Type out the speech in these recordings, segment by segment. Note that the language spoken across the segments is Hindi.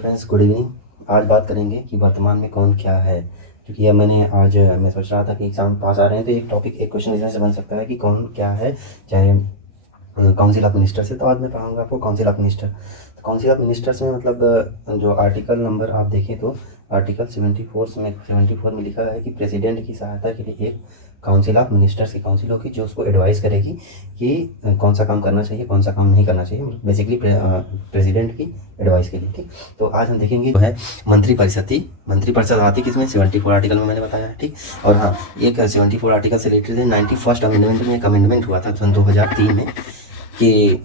Friends, good evening. आज बात करेंगे कि वर्तमान में कौन क्या है। क्योंकि अब मैं सोच रहा था कि एग्ज़ाम पास आ रहे हैं तो एक क्वेश्चन इस तरह से बन सकता है कि कौन क्या है। चाहे काउंसिल ऑफ मिनिस्टर से, तो आज मैं पढ़ाऊँगा आपको काउंसिल ऑफ मिनिस्टर। तो काउंसिल ऑफ मिनिस्टर्स में मतलब जो आर्टिकल नंबर आप देखें तो आर्टिकल 74 में लिखा है कि प्रेसिडेंट की सहायता के लिए एक काउंसिल ऑफ मिनिस्टर्स की काउंसिल होगी जो उसको एडवाइस करेगी कि कौन सा काम करना चाहिए, कौन सा काम नहीं करना चाहिए, बेसिकली प्रेसिडेंट की एडवाइस के लिए। ठीक, तो आज हम देखेंगे जो है मंत्रिपरिषद थी। मंत्रिपरिषद आती किसमें? 74 आर्टिकल में मैंने बताया है। ठीक, और हाँ, एक 74 आर्टिकल से रिलेटेड 91st अमेंडमेंट में एक अमेंडमेंट हुआ था सन 2003 में कि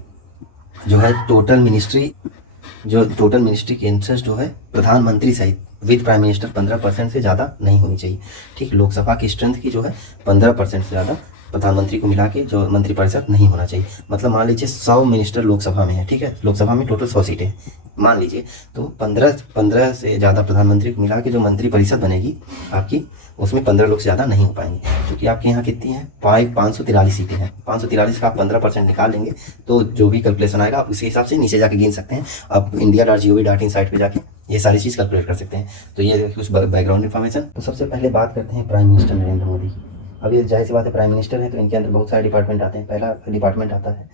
जो है टोटल मिनिस्ट्री की इंटरेस्ट जो है प्रधानमंत्री सहित विद प्राइम मिनिस्टर 15% से ज़्यादा नहीं होनी चाहिए। ठीक, लोकसभा की स्ट्रेंथ की जो है 15% से ज़्यादा प्रधानमंत्री को मिला के जो मंत्रिपरिषद नहीं होना चाहिए। मतलब मान लीजिए 100 मिनिस्टर लोकसभा में है, ठीक है, लोकसभा में टोटल 100 सीटें मान लीजिए, तो 15 से ज़्यादा प्रधानमंत्री को मिला के जो मंत्रिपरिषद बनेगी आपकी, उसमें 15 लोग से ज़्यादा नहीं हो पाएंगे। क्योंकि आपके यहाँ कितनी है? 543 सीटें हैं। 543 का आप 15% निकाल लेंगे तो जो भी कैलकुलेशन आएगा आप उसी हिसाब से नीचे जाके गिन सकते हैं। आप india.gov.in साइट पे जाके ये सारी चीज़ कैलकुलेट कर सकते हैं। तो ये कुछ बैकग्राउंड इन्फॉर्मेशन। तो सबसे पहले बात करते हैं प्राइम मिनिस्टर नरेंद्र मोदी की। अब ये जाहिर सी बात है, प्राइम मिनिस्टर है तो इनके अंदर बहुत सारे डिपार्टमेंट आते हैं। पहला डिपार्टमेंट आता है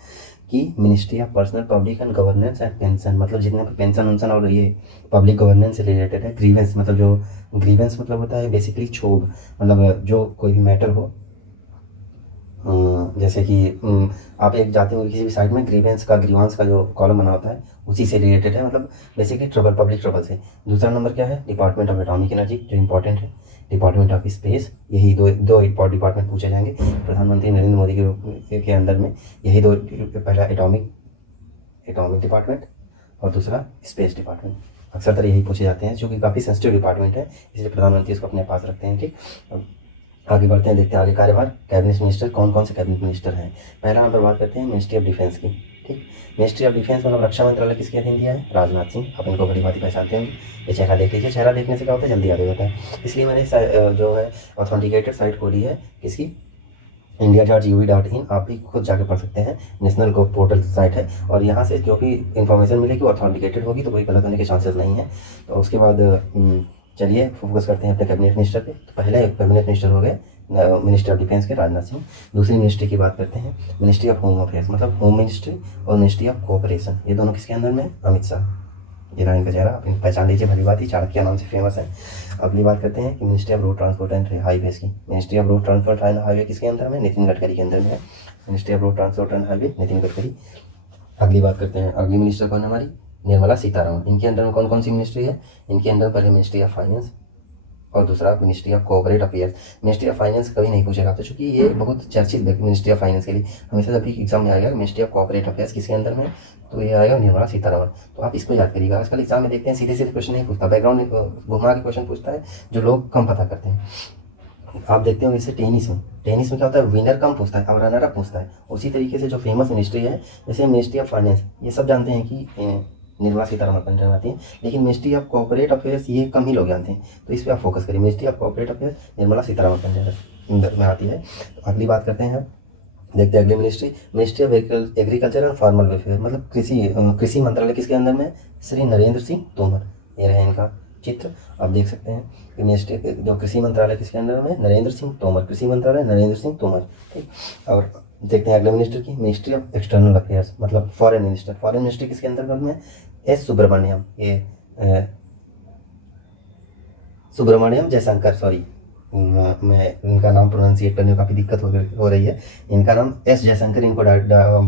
कि ministry of personnel public and governance and pension, मतलब जितने भी पेंशन वेंशन और ये पब्लिक गवर्नेंस से रिलेटेड है। ग्रीवेंस मतलब ग्रीवेंस होता है बेसिकली क्षोभ, मतलब जो कोई भी मैटर हो, जैसे कि आप एक जाते हो किसी भी साइट में, ग्रीवांस का जो कॉलम बना होता है उसी से रिलेटेड है, मतलब बेसिकली ट्रबल, पब्लिक ट्रबल से। दूसरा नंबर क्या है? डिपार्टमेंट ऑफ एटॉमिक एनर्जी, जो इंपॉर्टेंट है। डिपार्टमेंट ऑफ स्पेस, यही दो डिपार्टमेंट पूछे जाएंगे प्रधानमंत्री नरेंद्र मोदी के अंदर में। यही दो, पहला एटॉमिक डिपार्टमेंट और दूसरा स्पेस डिपार्टमेंट। अक्सर तरह यही पूछे जाते हैं, जो कि काफ़ी सेंसिटिव डिपार्टमेंट है, इसलिए प्रधानमंत्री इसको अपने पास रखते हैं। ठीक, आगे बढ़ते हैं, देखते हैं आगे कार्यभार। कैबिनेट मिनिस्टर, कौन कौन से कैबिनेट मिनिस्टर हैं। पहला नंबर बात करते हैं मिनिस्ट्री ऑफ डिफेंस की। ठीक, मिनिस्ट्री ऑफ डिफेंस मतलब रक्षा मंत्रालय किसके अधीन दिया है? राजनाथ सिंह। आप इनको बड़ी बात पहचानते होंगे। ये चेहरा देख लीजिए, चेहरा देखने से क्या होता है? जल्दी याद हो जाता है। इसलिए मैंने जो है ऑथेंटिकेटेड साइट खोली है किसकी? india.gov.in। आप भी खुद जाके पढ़ सकते हैं, नेशनल पोर्टल साइट है, और यहाँ से जो भी इंफॉर्मेशन मिलेगी वो ऑथेंटिकेटेड होगी, तो कोई गलत होने के चांसेस नहीं है। तो उसके बाद चलिए फोकस करते हैं अपने कैबिनेट मिनिस्टर पे। तो पहले कैबिनेट मिनिस्टर हो गए मिनिस्टर ऑफ डिफेंस के राजनाथ सिंह। दूसरी मिनिस्ट्री की बात करते हैं, मिनिस्ट्री ऑफ होम अफेयर्स, मतलब होम मिनिस्ट्री, और मिनिस्ट्री ऑफ कोऑपरेशन। ये दोनों किसके अंदर में? अमित शाह। ये रहा इनका चेहरा, आप इनको पहचान लीजिए, भली बात ही, चाणक्य नाम से फेमस है। अगली बात करते हैं कि ministry of road transport and highways की। Ministry of road transport and highway किसके अंदर में? नितिन गडकरी के अंदर में है। Ministry of road transport and highway, Nitin Gadkari. अगली बात करते हैं, अगली मिनिस्टर कौन है हमारी? निर्मला सीतारमण। इनके अंदर में कौन कौन सी मिनिस्ट्री है? इनके अंदर पहले मिनिस्ट्री ऑफ फाइनेंस और दूसरा ministry of cooperate affairs. Ministry of finance कभी नहीं पूछेगा आपसे, चूंकि ये बहुत चर्चित मिनिस्ट्री ऑफ फाइनेंस के लिए हमेशा जब भी एग्जाम में आएगा मिनिस्ट्री ऑफ कोऑपरेट अफेयर्स किसके अंदर में, तो ये आएगा निर्मला सीतारमण। तो आप इसको याद करिएगा। आजकल एग्जाम में देखते हैं सीधे सीधे क्वेश्चन नहीं पूछता, बैकग्राउंड घुमा के क्वेश्चन पूछता है जो लोग कम पता करते हैं। आप देखते हो जैसे टेनिस में क्या होता है? विनर कम पूछता है और रनर अप पूछता है। उसी तरीके से जो फेमस मिनिस्ट्री है, जैसे मिनिस्ट्री ऑफ फाइनेंस, ये सब जानते हैं कि निर्मला सीतारमण अंडर में आती है, लेकिन मिनिस्ट्री ऑफ कोऑपरेट अफेयर्स ये कम ही लोग जानते हैं, तो इस पर आप फोकस करिए। Ministry of cooperate affairs Nirmala Sitharaman under में आती है। तो अगली बात करते हैं, देखते हैं अगली ministry of agriculture and farmer welfare, मतलब कृषि मंत्रालय किसके अंदर में? श्री नरेंद्र सिंह तोमर। ये रहे इनका चित्र, आप देख सकते हैं कि मिनिस्ट्री जो कृषि मंत्रालय किसके अंदर में? नरेंद्र सिंह तोमर। कृषि मंत्रालय नरेंद्र सिंह तोमर। ठीक, और देखते हैं अगले मिनिस्टर की, मिनिस्ट्री ऑफ एक्सटर्नल अफेयर्स, मतलब फॉरेन मिनिस्टर। फॉरेन मिनिस्ट्री किसके अंतर्गत में? एस सुब्रमण्यम। ये सुब्रमण्यम जयशंकर, सॉरी, मैं इनका नाम प्रोनाउंसिएट करने में काफ़ी दिक्कत हो रही है। इनका नाम एस जयशंकर, इनको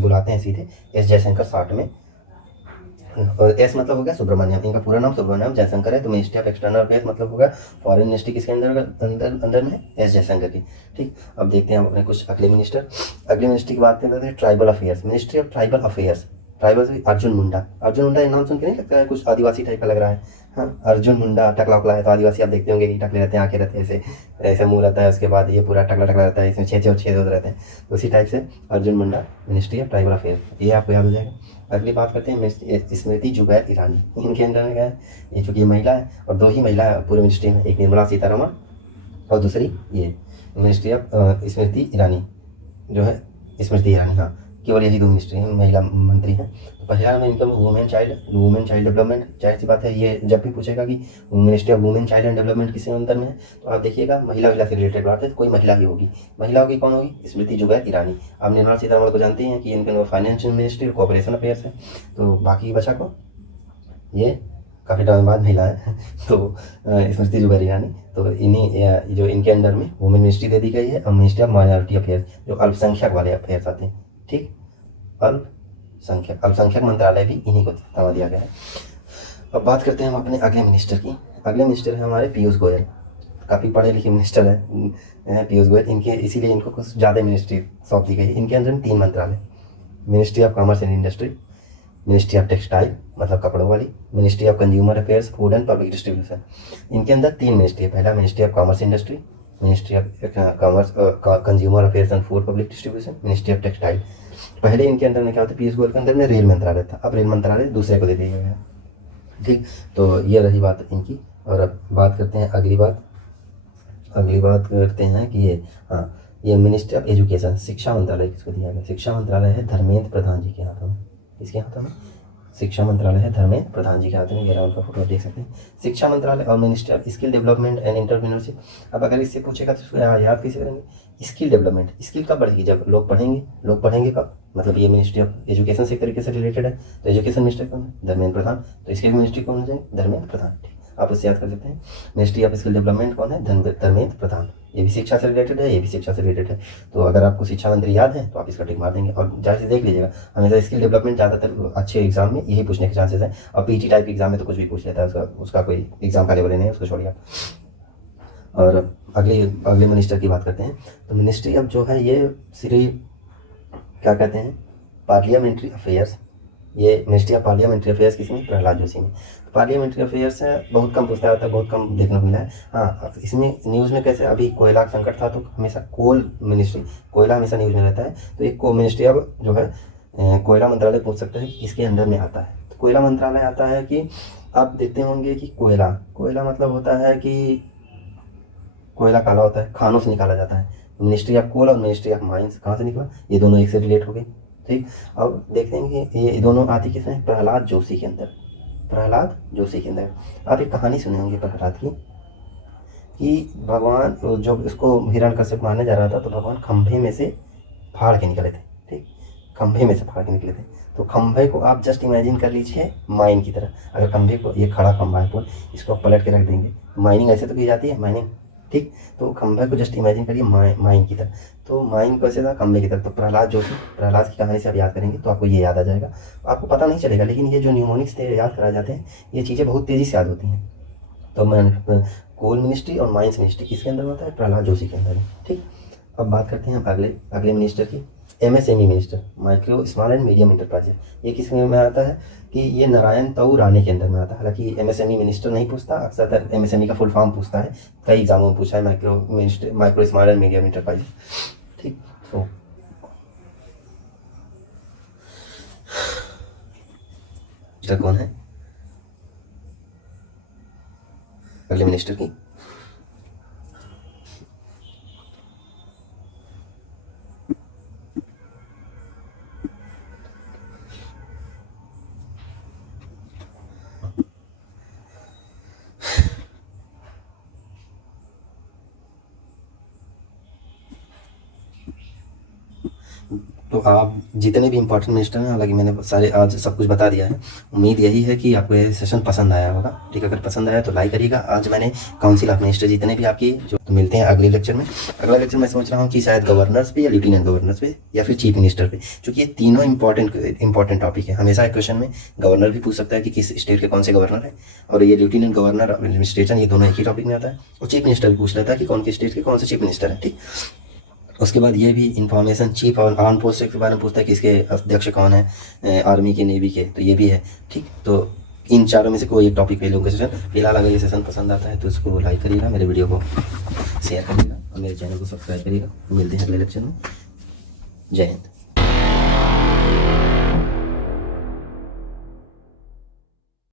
बुलाते हैं सीधे एस जयशंकर शॉर्ट में। और एस मतलब हो गया सुब्रमण्यम, इनका पूरा नाम सुब्रमण्यम जयशंकर है। तो मिनिस्ट्री ऑफ एक्सटर्नल अफेयर्स मतलब होगा फॉरेन मिनिस्ट्री किसके अंदर में? एस जयशंकर की। ठीक, अब देखते हैं हम अपने कुछ अगले मिनिस्ट्री की बात करते हैं, tribal affairs. Ministry of tribal affairs, tribal Arjun Munda. ये नाम सुन के नहीं लगता है कुछ आदिवासी टाइप का लग रहा है? हाँ, अर्जुन मुंडा, टकला उकला है तो आदिवासी आप देखते होंगे कि टकले रहते हैं, आंखें रहते हैं, ऐसे ऐसे मुंह रहता है, उसके बाद ये पूरा टकला टकला रहता है, इसमें छेद रहते हैं, तो उसी टाइप से Arjun Munda, ministry of tribal affair, ये आपको याद हो जाएगा। अगली बात करते हैं स्मृति जुबैर ईरानी। इनके अंदर में क्या है? ये चूँकि ये महिला है, और दो ही महिला है पूरे मिनिस्ट्री में, एक निर्मला सीतारमण और दूसरी ये मिनिस्ट्री ऑफ स्मृति ईरानी, जो है स्मृति ईरानी। हाँ, केवल यही 2 मिनिस्ट्री हैं, महिला मंत्री हैं। तो पहला नंबर इनका वुमेन चाइल्ड डेवलपमेंट। जाहिर सी बात है, ये जब भी पूछेगा कि ministry of women child and development किस अंदर में है, तो आप देखिएगा महिला से रिलेटेड बात है, तो कोई महिला ही होगी। महिला होगी, कौन होगी? स्मृति जुबिन ईरानी। आप निर्मला सीतारमण को जानते हैं कि इनके फाइनेंशियल मिनिस्ट्री और कॉर्पोरेशन अफेयर्स है। तो बाकी बचा को ये काफ़ी टाइम बाद महिला है तो स्मृति जुबिन ईरानी। तो इन्हीं जो इनके अंडर में वुमेन मिनिस्ट्री दे दी गई है, और मिनिस्ट्री ऑफ माइनॉरिटी अफेयर्स जो अल्पसंख्यक वाले अफेयर्स आते हैं। ठीक, अल्पसंख्यक मंत्रालय भी इन्हीं को दावा दिया गया है। अब बात करते हैं हम अपने अगले मिनिस्टर की। अगले मिनिस्टर है हमारे पीयूष गोयल। काफ़ी पढ़े लिखे मिनिस्टर है पीयूष गोयल। इनके इसीलिए इनको कुछ ज़्यादा मिनिस्ट्री सौंप दी गई है। इनके अंदर में 3 मंत्रालय, ministry of commerce and industry, ministry of textile मतलब कपड़ों वाली, ministry of consumer affairs, food and public distribution. इनके अंदर 3 मिनिस्ट्री है। पहला ministry of commerce industry, ministry of commerce consumer affairs and food public distribution, ministry of textile. पहले इनके अंदर में क्या होता है, पीयूष गोयल के अंदर में रेल मंत्रालय था, अब रेल मंत्रालय दूसरे को दे दिया गया है। ठीक, तो ये रही बात इनकी। और अब बात करते हैं अगली बात करते हैं कि ये मिनिस्ट्री ऑफ एजुकेशन, शिक्षा मंत्रालय किसको दिया गया? शिक्षा मंत्रालय है धर्मेंद्र प्रधान जी के हाथों में। किसके हाथों में? शिक्षा मंत्रालय है धर्मेंद्र प्रधान जी के हाथ में। ये उनका फोटो देख सकते हैं। शिक्षा मंत्रालय और ministry of skill development and entrepreneurship. अब अगर इससे पूछेगा तो याद कैसे करेंगे? स्किल डेवलपमेंट, स्किल कब बढ़ेगी? जब लोग पढ़ेंगे कब? मतलब ये मिनिस्ट्री ऑफ एजुकेशन से एक तरीके से रिलेटेड है, तो एजुकेशन मिनिस्टर कौन है? धर्मेंद्र प्रधान। तो इसके मिनिस्ट्री कौन हो जाएंगे? धर्मेंद्र प्रधान। आप उससे याद कर सकते हैं। मिनिस्ट्री ऑफ स्किल डेवलपमेंट कौन है? धर्मेंद्र प्रधान। ये भी शिक्षा से रिलेटेड है, ये भी शिक्षा से रिलेटेड है। तो अगर आपको शिक्षा मंत्री याद है तो आप इसका टिक मार देंगे। और जाहिर से देख लीजिएगा, हमेशा स्किल डेवलपमेंट ज़्यादातर अच्छे एग्जाम में यही पूछने के चांसेस हैं। और पीटी टाइप एग्जाम में तो कुछ भी पूछ लेता है, उसका कोई एग्जाम का लेवल नहीं है, उसको छोड़िए। और अगले मिनिस्टर की बात करते हैं। तो मिनिस्ट्री अब जो है ये श्री क्या कहते हैं, पार्लियामेंट्री अफेयर्स। ये मिनिस्ट्री ऑफ पार्लियामेंट्री अफेयर्स किसमें? प्रहलाद जोशी में। पार्लियामेंट्री अफेयर्स है, बहुत कम पूछता आता है, बहुत कम देखने को मिला है। हाँ, इसमें न्यूज़ में कैसे अभी कोयला का संकट था तो हमेशा कोयला हमेशा न्यूज़ में रहता है। तो एक मिनिस्ट्री अब जो है कोयला मंत्रालय पूछ सकता है कि किसके अंडर में आता है। तो कोयला मंत्रालय आता है कि आप देखते होंगे कि कोयला मतलब होता है कि कोयला काला होता है, खानों से निकाला जाता है। मिनिस्ट्री ऑफ कोल और मिनिस्ट्री ऑफ माइंस कहाँ से निकला? ये दोनों एक से रिलेट हो गए। ठीक, अब देखते हैं कि ये दोनों आती किसमें? प्रहलाद जोशी के अंदर। आप एक कहानी सुने होंगे प्रहलाद की, कि भगवान जब इसको हिरण्यकश्यप मारने जा रहा था तो भगवान खंभे में से फाड़ के निकले थे। ठीक, खंभे में से फाड़ के निकले थे। तो खंभे को आप जस्ट इमेजिन कर लीजिए माइन की तरह। अगर खंभे को, ये खड़ा खंभा है पुल, इसको पलट के रख देंगे, माइनिंग ऐसे तो की जाती है माइनिंग। ठीक, तो खंभे को जस्ट इमेजिन करिए माइन की तरह। तो माइन कैसे था? खंभे की तरह। तो प्रहलाद की कहानी से आप याद करेंगे तो आपको ये याद आ जाएगा। आपको पता नहीं चलेगा, लेकिन ये जो न्यूमोनिक्स थे याद कराए जाते हैं, ये चीज़ें बहुत तेज़ी से याद होती हैं। तो कोल मिनिस्ट्री और माइंस मिनिस्ट्री किसके अंदर होता है? प्रहलाद जोशी के अंदर है। ठीक, अब बात करते हैं हम अगले मिनिस्टर की। MSME minister, micro small and medium enterprises. ये किसके में आता है? कि ये नारायण ताऊ राणे के अंदर में आता है। हालांकि एमएसएमई मिनिस्टर नहीं पूछता, अक्सर एमएसएमई का फुल फॉर्म पूछता है, कई एग्जामों में पूछा है micro small and medium enterprises. ठीक, तो मिनिस्टर कौन है अगले मिनिस्टर की? तो आप जितने भी इंपॉर्टेंट मिनिस्टर हैं, हालांकि मैंने सारे आज सब कुछ बता दिया है। उम्मीद यही है कि आपको ये सेशन पसंद आया होगा। ठीक, अगर पसंद आया तो लाइक करिएगा। आज मैंने काउंसिल ऑफ मिनिस्टर जितने भी आपकी जो, तो मिलते हैं अगले लेक्चर में। अगला लेक्चर मैं सोच रहा हूँ कि शायद गवर्नर्स पे या लेफ्टिनेंट गवर्नर्स पे या फिर चीफ मिनिस्टर पे, क्योंकि ये तीनों इंपॉर्टेंट टॉपिक है। हमेशा एक क्वेश्चन में गवर्नर भी पूछ सकता है कि किस स्टेट के कौन से गवर्नर है, और ये लेफ्टिनेंट गवर्नर और एडमिनिस्ट्रेशन, ये दोनों एक ही टॉपिक में आता है। और चीफ मिनिस्टर भी पूछ लेता है कि कौन के स्टेट के कौन से चीफ मिनिस्टर है। ठीक, उसके बाद ये भी इंफॉर्मेशन चीफ और ऑन पोस्ट के बारे में पूछता है कि इसके अध्यक्ष कौन है, आर्मी के, नेवी के, तो ये भी है। ठीक, तो इन चारों में से कोई एक टॉपिक पे लोगों का सेशन। फिलहाल अगर ये सेशन पसंद आता है तो इसको लाइक करिएगा, मेरे वीडियो को शेयर करिएगा और मेरे चैनल को सब्सक्राइब करिएगा। मिलते हैं अगले लेक्चर में। जय हिंद।